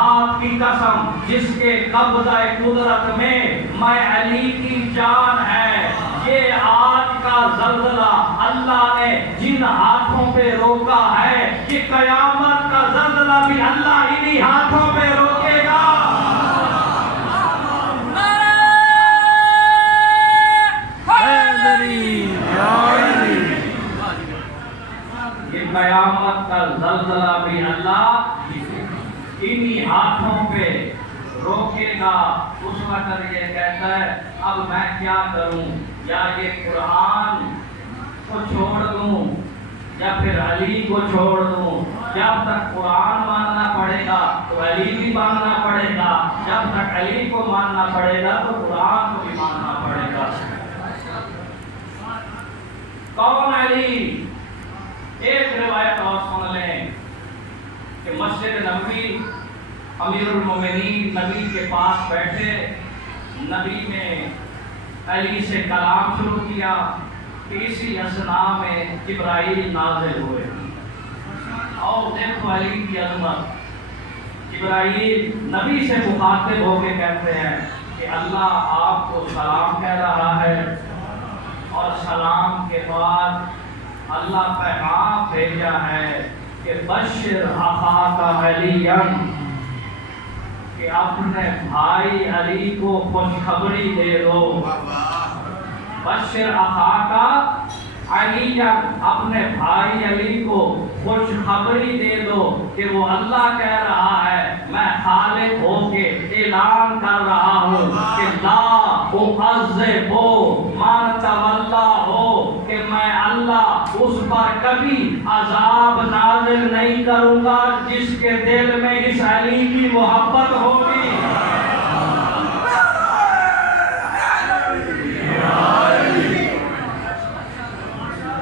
ذات کی قسم جس کے قبضہ قدرت میں علی کی جان ہے، یہ آج کا زلزلہ اللہ نے جن ہاتھوں پہ روکا ہے، یہ قیامت کا زلزلہ بھی اللہ انہی ہاتھوں پہ روکے گا۔ یہ قیامت کا زلزلہ بھی اللہ انہی ہاتھوں پہ روکے گا۔ اس وقت یہ کہتا ہے اب میں کیا کروں، یا یہ قرآن کو چھوڑ دوں یا پھر علی کو چھوڑ دوں۔ جب تک قرآن ماننا پڑے گا تو علی بھی ماننا پڑے گا، جب تک علی کو ماننا پڑے گا تو قرآن کو بھی ماننا پڑے گا۔ کون علی؟ ایک روایت اور سن لیں کہ مسجد نبوی امیر المومنین نبی کے پاس بیٹھے، نبی نے علی سے کلام شروع کیا کہ اسی اثنا میں جبرائیل نازل ہوئے، اور دیکھو علی کی عظمت۔ جبرائیل نبی سے مخاطب ہو کے کہتے ہیں کہ اللہ آپ کو سلام کہہ رہا ہے، اور سلام کے بعد اللہ پیغام بھیجا ہے کہ بشر اخاک علیٰ، کہ اپنے بھائی علی کو خوشخبری دے دو۔ بشر اخاک علیٰ، اپنے بھائی علی کو خوشخبری دے دو کہ وہ اللہ کہہ رہا ہے، میں خالق ہو کے اعلان کر رہا ہوں کہ لا اعذب من تولا ہو، کہ میں اللہ اس پر کبھی عذاب نازل نہیں کروں گا جس کے دل میں اس علی کی محبت ہوگی۔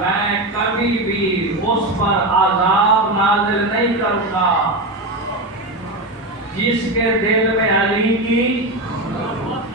میں کبھی بھی اس پر عذاب نازل نہیں کروں گا جس کے دل میں علی کی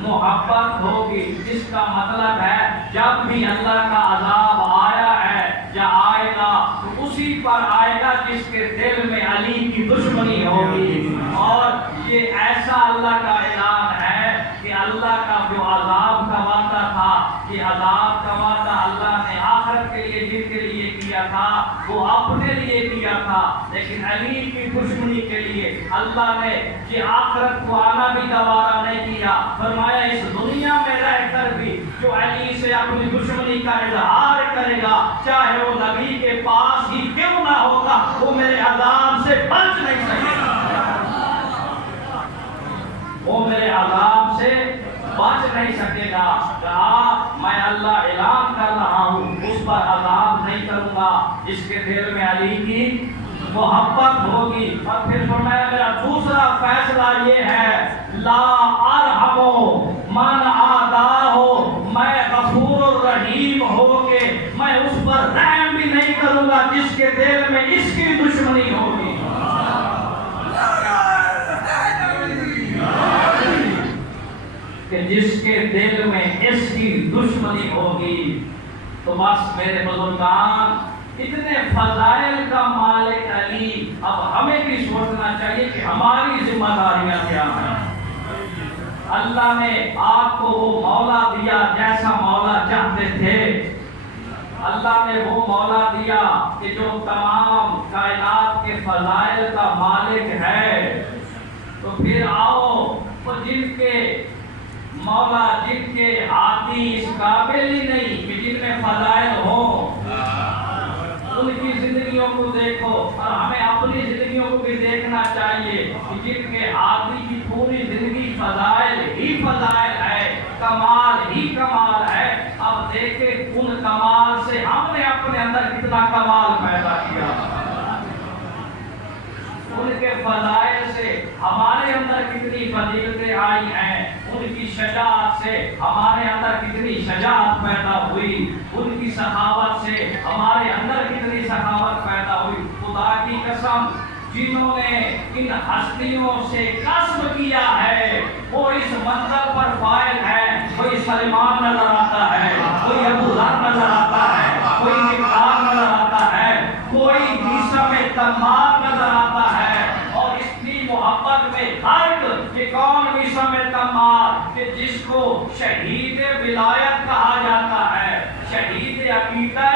محبت ہوگی۔ جس کا مطلب ہے جب بھی اللہ کا عذاب آیا ہے یا آئے گا تو اسی پر آئے گا جس کے دل میں علی کی دشمنی ہوگی۔ اور یہ ایسا اللہ کا اعلان ہے کہ اللہ کا جو عذاب کا وعدہ تھا، یہ عذاب کا وعدہ اللہ نے آخرت کے لیے جن کے لیے کیا تھا وہ اپنے لیے کیا تھا، لیکن علی کی دشمنی کے لیے اللہ نے یہ آخرت کو آنا بھی گوارا نہیں کیا۔ فرمایا اس دنیا میں رہ کر بھی جو علی سے اپنی دشمنی کا اظہار کرے گا، چاہے وہ نبی کے پاس ہی کیوں نہ ہوگا، وہ میرے عذاب سے بچ نہیں سکے گا، وہ میرے عذاب سے بچ نہیں سکے گا۔ کہا میں اللہ اعلان کر رہا ہوں اس پر عذاب نہیں کروں گا جس کے دل میں علی کی محبت ہوگی۔ اور پھر فرمایا میرا دوسرا فیصلہ یہ ہے لا ارحم من عاداہ، میں غفور الرحیم ہو کے میں اس پر رحم بھی نہیں کروں گا جس کے دل میں اس کی دشمنی ہوگی۔ کہ جس کے دل میں اس کی دشمنی ہوگی۔ تو بس میرے بزرگان، اتنے فضائل کا مالک علی، اب ہمیں بھی سوچنا چاہیے کہ ہماری ذمہ داریاں کیا ہیں۔ اللہ نے آپ کو وہ مولا دیا جیسا مولا چاہتے تھے، اللہ نے وہ مولا دیا کہ جو تمام کائنات کے فضائل کا مالک ہے۔ تو پھر آؤ وہ جن کے مولا، جن کے ہاتھی اس قابل ہی نہیں کہ جن میں فضائل ہوں، ان کی زندگیوں کو دیکھو، اور ہمیں اپنی زندگیوں کو بھی دیکھنا چاہیے کہ جن کے ہاتھی کی پوری زندگی فضائل ہی فضائل ہے، کمال ہی کمال ہے۔ اب دیکھیں ان کمال سے ہم نے اپنے اندر کتنا کمال پیدا کیا، ان کے فضائل سے ہمارے اندر کتنی فضیلتیں آئی ہیں، ان کی شجاعت سے ہمارے اندر کتنی شجاعت پیدا ہوئی، ان کی سخاوت سے ہمارے اندر کتنی سخاوت پیدا ہوئی۔ خدا کی قسم، جنہوں نے ان ہستیوں سے کسب کیا ہے وہ اس منزل پر فائل ہے۔ کوئی سلمان نظر آتا ہے، کوئی ابو ذر نظر آتا ہے، کوئی مقدار نظر آتا ہے، کوئی عیسیٰ میں تمام نظر آتا ہے، اور اس کی محبت میں غرق، یہ کون میثم تمار کہ جس کو شہید ولایت کہا جاتا ہے، شہید عقیدہ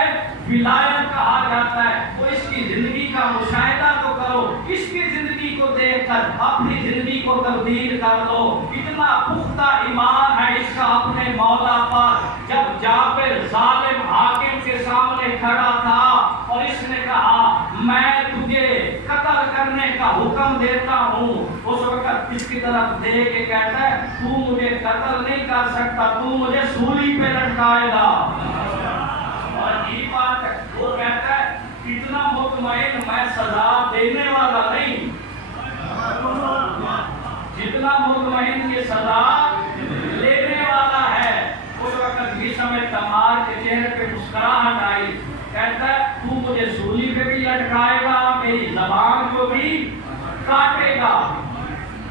ولایت کہا جاتا ہے، وہ اس کی زندگی کا مشاہدہ تو کرو، اس کی زندگی کو دیکھ کر اپنی زندگی کو تبدیل کر دو۔ اتنا پختہ ایمان ہے اس کا اپنے مولا پر۔ جب جابر ظالم حاکم کے سامنے کھڑا تھا اور اس نے کہا میں تجھے قتل کرنے کا حکم دیتا ہوں، اس وقت اس کی طرف دیکھ کے کہتا ہے تو مجھے قتل نہیں کر سکتا، تو مجھے سولی پہ لٹکائے گا۔ اور یہ بات ہے، وہ کہتا ہے اتنا مطمئن میں سزا دینے والا نہیں، جتنا مطمئن یہ سزا لینے والا ہے۔ اس وقت میثم تمار کے چہرے پہ مسکراہٹ آئی، کہتا ہے تو مجھے سولی پہ بھی لٹکائے گا، میری زبان کو بھی کاٹے گا۔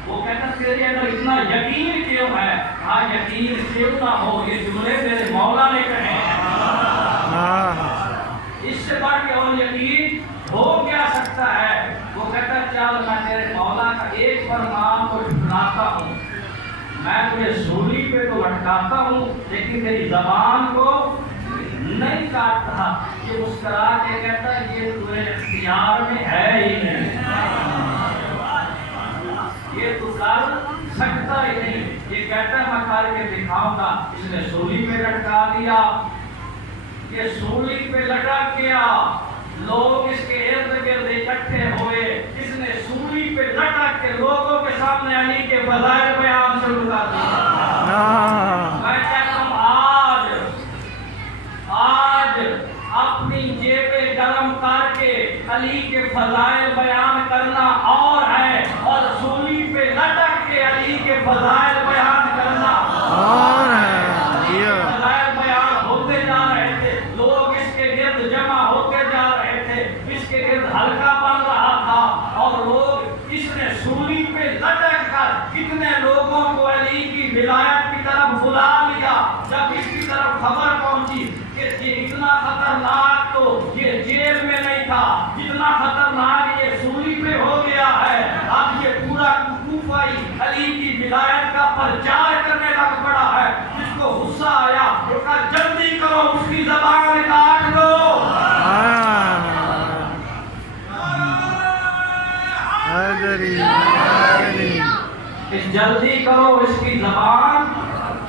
وہ کہتا ہے تیرے اندر اتنا یقین کیوں ہے؟ ہاں یقین کیوں نہ ہو، یہ جملے میرے مولا نے کہے ہیں، اس سے بڑھ کے اور یقین ہو کیا سکتا ہے؟ وہ کہتا ہے چل میں تیرے مولا کا ایک فرمان کو ٹھکراتا ہوں، میں تجھے سولی پہ تو لٹکاتا ہوں لیکن تیری زبان کو نہیں کاٹتا۔ یہ مسکرا کے کہتا ہے یہ تمہیں اختیار میں ہے ہی نہیں، یہ تو کر سکتا ہی نہیں۔ یہ کہتا ہے میں کر کے دکھاؤں گا۔ اس نے سولی پہ لٹکا دیا، یہ سولی پہ لٹک گیا، لوگ اس کے ارد گرد اکٹھے ہوئے، اس نے سولی پہ لٹک کے لوگوں کے سامنے علی کے فضائل بیان شروع کر دیا۔ میں کہتا ہوں آج اپنی جیبیں گرم کر کے علی کے فضائل بیان کرنا اور ہے، اور سولی پہ لٹک کے علی کے فضائل بیان کرنا اور ہے۔ فضائل بیان ہوتے جا رہے تھے، لوگ اس کے گرد جمع ہوتے جا رہے تھے، اس کے گرد حلقہ بن رہا تھا، اور لوگ اس نے سولی پہ لٹک کر کتنے لوگوں کو علی کی ولایت کی طرف بلا لیا۔ جب اس کی طرف خبر پہنچی کہ یہ اتنا خطرناک تو یہ جیل میں نہیں تھا، جتنا خطرناک یہ سولی پہ ہو گیا ہے، اب یہ پورا کوفہ علی کی ولایت کا پرچار کرنے لگ پڑا ہے۔ جس کو غصہ آیا وہ کہا جلدی کرو اس کی زبان کاٹ دو۔ جلدی کرو اس کی زبان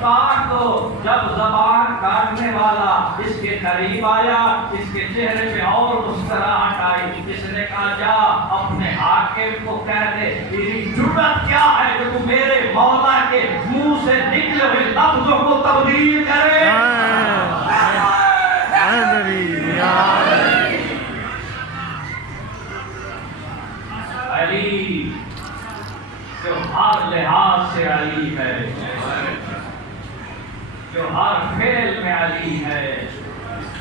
کاٹ دو۔ جب زبان کاٹنے والا اس کے قریب آیا، اس کے چہرے پہ اور مسکراہٹ آئی، اس نے کہا جا اپنے حاکم کو کہہ دے تیری جرأت کیا ہے کہ تو میرے مولا کے منہ سے نکلے ہوئے لفظوں کو تبدیل کرے۔ علی جو ہر لحاظ سے علی ہے، جو ہر فعل میں علی ہے،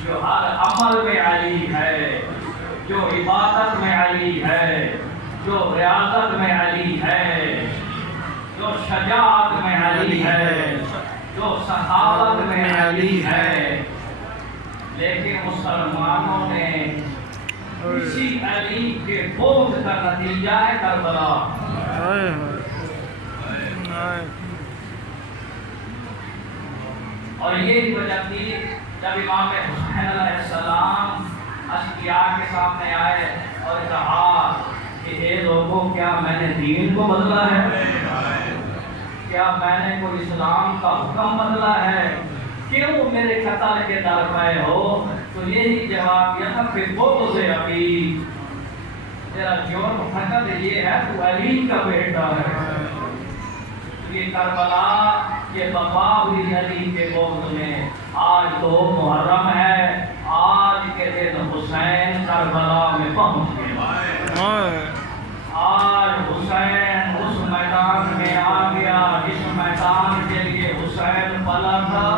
جو ہر عمل میں علی ہے، جو عبادت میں علی ہے، جو ریاضت میں علی ہے، جو شجاعت میں علی ہے، جو سخاوت میں علی ہے۔ لیکن مسلمانوں نے اسی علی کے بغض کا نتیجہ ہے کربلا۔ اور یہی وجہ تھی جب امام حسین علیہ السلام اشقیاء کے سامنے آئے اور کہا کہ اے لوگوں کیا میں نے دین کو بدلا ہے؟ کیا میں نے کوئی اسلام کا حکم بدلا ہے؟ کیوں میرے قتل کے در پہ ہو؟ تو یہی جواب یہاں پہ بغض ابی، تیرا جرم فقط یہ ہے تو علی کا بیٹا ہے۔ یہ کربلا یہ بقا ہوئی علی کے بغض میں۔ آج تو محرم ہے، آج کے دن حسین کربلا میں پہنچ گئے۔ آج حسین اس میدان میں آ گیا جس میدان کے لیے حسین پلا تھا،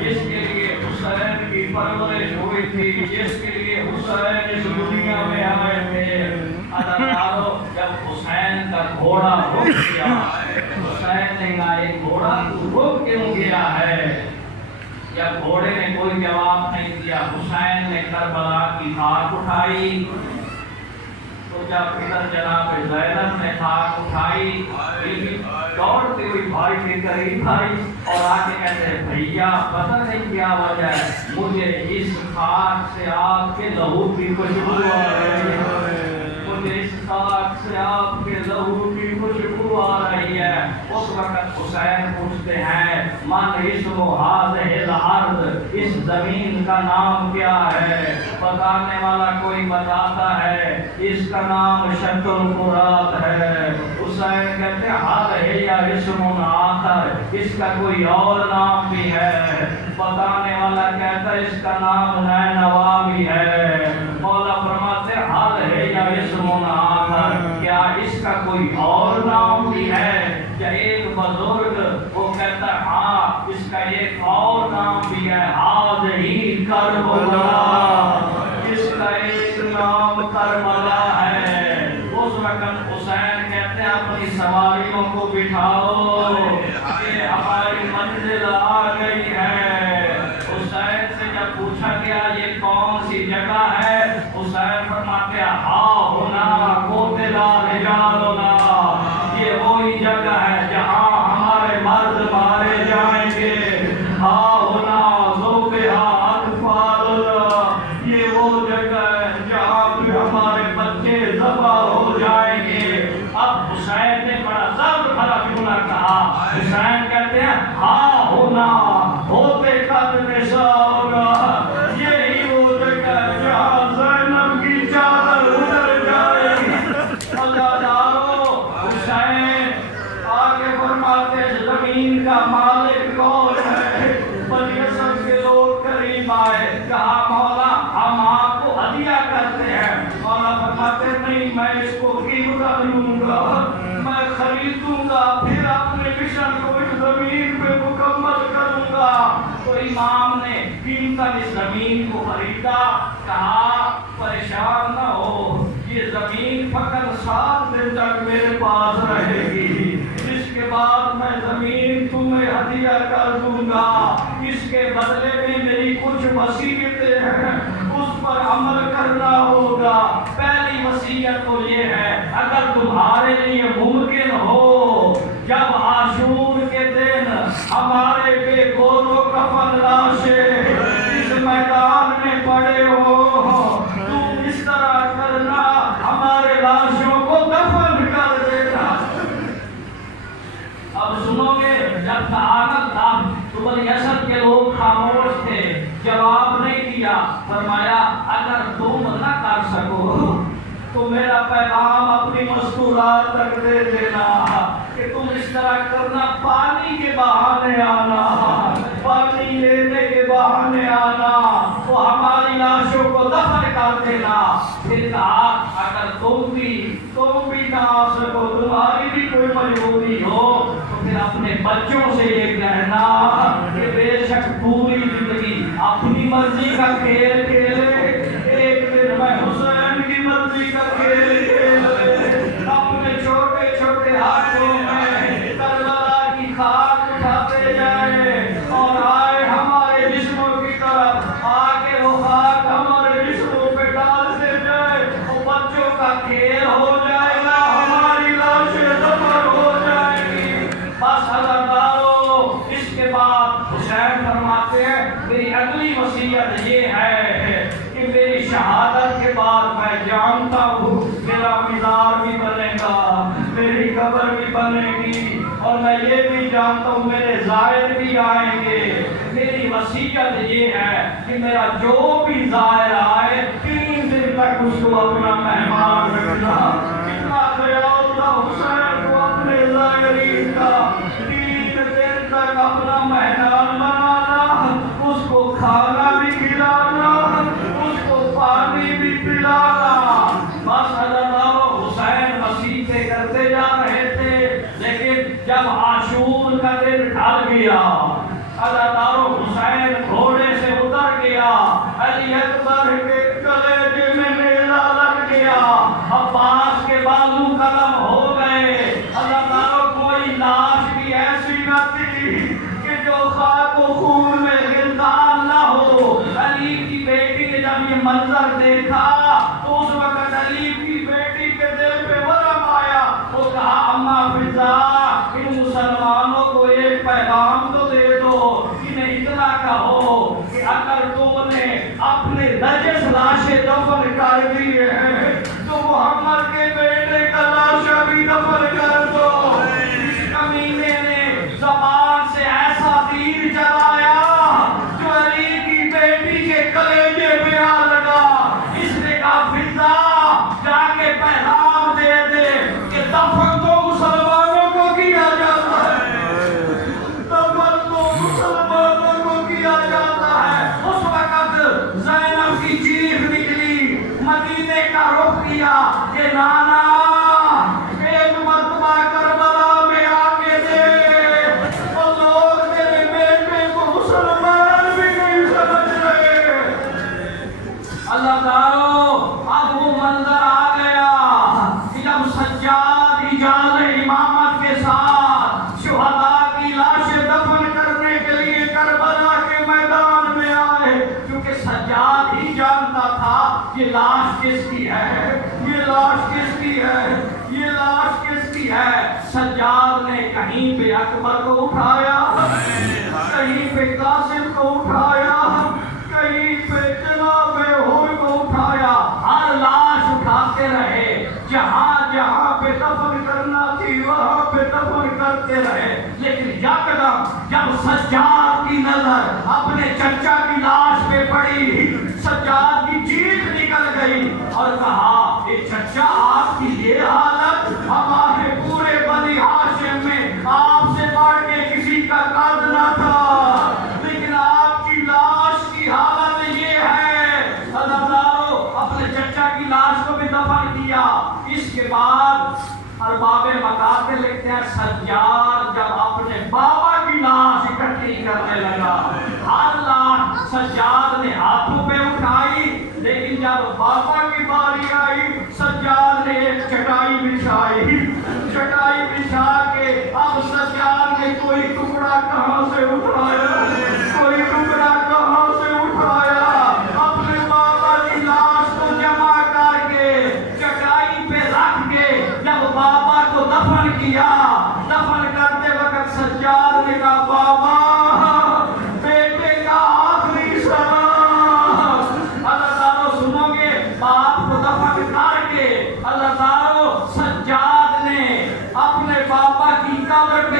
جس کے لیے حسین کی پرورش ہوئی تھی، جس کے لیے حسین اس دنیا میں آئے تھے۔ اداکاروں جب حسین کا گھوڑا رک گیا، حسین نے کہا ایک گھوڑا تو رک کیوں گیا ہے؟ جب گھوڑے نے کوئی جواب نہیں دیا، حسین نے کربلا کی آگ اٹھائی، تو تو جب ادھر جناب زینب نے خاک اٹھائی، بیوی دوڑتی ہوئی بھائی کے قریب آئی اور آ کے کہتے ہیں بھیا پتہ نہیں کیا وجہ ہے، مجھے اس خاک سے آپ کے لہو کی خوشبو آ رہی ہے، مجھے اس خاک سے آپ کے لہو کی خوشبو آ رہی ہے۔ اس وقت حسین پوچھتے ہیں من اسم هذه الارض، اس زمین کا نام کیا ہے؟ بتانے والا کوئی بتاتا ہے اس کا نام شق الفرات ہے۔ حسین کہتے ہیں هذه اسم آخر، اس کا کوئی اور نام بھی ہے۔ بتانے والا کہتا ہے اس کا نام نینوا بھی ہے۔ مولا فرماتے ہیں هذه اسم آخر، کیا اس کا کوئی اور نام بھی ہے؟ یا ایک بزرگ وہ کہتا ہے ہاں اس کا ایک اور نام بھی ہے، هذه کربلا، اس کا ایک نام کربلا ہے۔ اس وقت حسین کہتے ہیں اپنی سواریوں کو بٹھاؤ، یہ ہماری منزل آ گئی ہے۔ حسین سے جب پوچھا گیا یہ کون سی جگہ ہے، حسین فرماتے ہیں ہاں ہونا قتل رجالنا، یہ وہی جگہ ہے جہاں ہمارے مرد مارے جائیں گے، ہاں ہونا ذوبحا اطفالنا، یہ وہ جگہ ہے جہاں پہ ہمارے بچے ذبح ہو جائیں گے۔ اب حسین نے بڑا ضرب بھرا کیوں نہ کہا، حسین کہتے ہیں ہاں ہونا ہوتے قد نساؤنا، یہی وہ جگہ ہے جہاں زینب کی چادر اتر جائے گی۔ اللہ دارو حسین آگے فرماتے ہیں زمین کا مالک کون ہے؟ بنی اسد کے لوگ قریب آئے، کہا مولا ہم آپ کو ہدیہ کرتے ہیں۔ مولا فرماتے ہیں نہیں، میں اس کو قیمت لوں گا، میں خریدوں گا، پھر اپنے مشن کو اس زمین پہ مکمل کروں گا۔ تو امام نے قیمت اس زمین کو خریدا، کہا پریشان نہ ہو، یہ زمین فقط 7 دن تک میرے پاس رہے گی، اس کے بعد میں زمین تمہیں ہدیہ کر دوں گا، اس کے بدلے میں میری کچھ وصیتیں ہیں اس پر عمل کرنا ہوگا۔ پہلی وصیت تو یہ ہے اگر تمہارے لیے ممکن ہو جب عاشور کے دن ہمارے بے گور و کفن لاشیں اس میدان میں پڑے ہو، تم اس طرح کرنا ہمارے لاشوں کو دفن کر دینا۔ اب سنو گے جب تعارض تھا تو بنی اسد کے لوگ خاموش تھے، جواب نہیں دیا۔ فرمایا اگر تم نہ کر سکو تو میرا پیغام اپنی مستورات تک دے دینا کہ تم اس طرح کرنا، پانی کے بہانے آنا، پانی لینے کے بہانے آنا، وہ ہماری لاشوں کو دفن کر دینا۔ پھر کہا اگر تم بھی نہ آ سکو، تمہاری بھی کوئی مجبوری ہو تو پھر اپنے بچوں سے یہ کہنا کہ بے شک پوری زندگی اپنی مرضی کا کھیل کھیلے، ایک دن میں حسین کی مرضی کا کھیل کھیلے، اپنے چھوٹے چھوٹے ہاتھوں میں کربلا کی خاک اٹھاتے جائے اور آئے ہمارے جسموں کی طرف، آگے وہ خاک ہمارے جسموں پہ ڈالتے جائے، وہ بچوں کا کھیل ہو جائے گا، ہماری لاشیں دفن ہو جائیں گی۔ بس حضرتارو اس کے بعد حسین فرماتے ہیں میری اگلی وصیت یہ ہے کہ میری شہادت کے بعد میں جانتا ہوں میرا مزار بھی بنے گا، میری قبر بھی بنے گی، اور میں یہ بھی جانتا ہوں میرے زائر بھی آئیں گے۔ میری وصیت یہ ہے کہ میرا جو بھی زائر آئے 3 دن تک اس کو اپنا مہمان رکھنا۔ کتنا خیال تھا حسین کو اپنے زائرین کا، 3 دن تک اپنا مہمان بنانا، اس کو کھانا بھی کھلانا، اس کو پانی بھی پلانا۔ بس حضرت حسین وصیتیں کرتے جا رہے تھے، لیکن جب عاشور کا دن ڈھل گیا، حضرت حسین گھوڑے سے اتر گیا، علی اکبر کے کلیجے میں میلہ لگ گیا، عباس کے بازو قلم ہو گئے۔ حضرت کوئی لاش بھی ایسی نہ تھی کہ جو خاک و خون میں گلدان نہ ہو۔ علی کی بیٹی نے جب یہ منظر دیکھا تو اس وقت علی کی بیٹی سجاد نے کہیں پہ اکبر کو اٹھایا، کہیں پہ قاسم کو اٹھایا، کہیں پہ جناب ہور کو اٹھایا، ہر لاش اٹھاتے رہے، جہاں جہاں پہ دفن کرنا تھی وہاں پہ دفن کرتے رہے۔ لیکن یکدم جب سجاد کی نظر اپنے چچا کی لاش پہ پڑی، سجاد کی چیخ نکل گئی اور کہا اے چچا، آپ کی یہ حالت، ہمارے پورے بنی ہاشم میں آپ سے بڑھ کے کسی کا قد نہ تھا، لیکن آپ کی لاش کی حالت یہ ہے۔ اللہ تعالیٰ اپنے چچا کی لاش کو بھی دفن کیا۔ اس کے بعد ارباب مقاتل لکھتے ہیں سجاد جب اپنے بابا کی لاش اکٹھی کرنے لگا، ہر لاش سجاد نے ہاتھوں پہ اٹھائی، لیکن جب بابا کی باری آئی سجاد نے ایک چٹائی بچھائی، چٹائی بچھا کے اب سجاد نے کوئی ٹکڑا کہاں سے اٹھایا، کوئی ٹکڑا کہاں سے اٹھایا، اپنے بابا کی لاش کو جمع کر کے چٹائی پہ رکھ کے جب بابا کو دفن کیا، دفن کرتے وقت سجاد نے کہا بابا بیٹے کا آخری سلام۔ اللہ تعالیٰ سنو گے، باپ کو دفن کر کے اللہ تعالیٰ سجاد نے اپنے بابا کی قبر پہ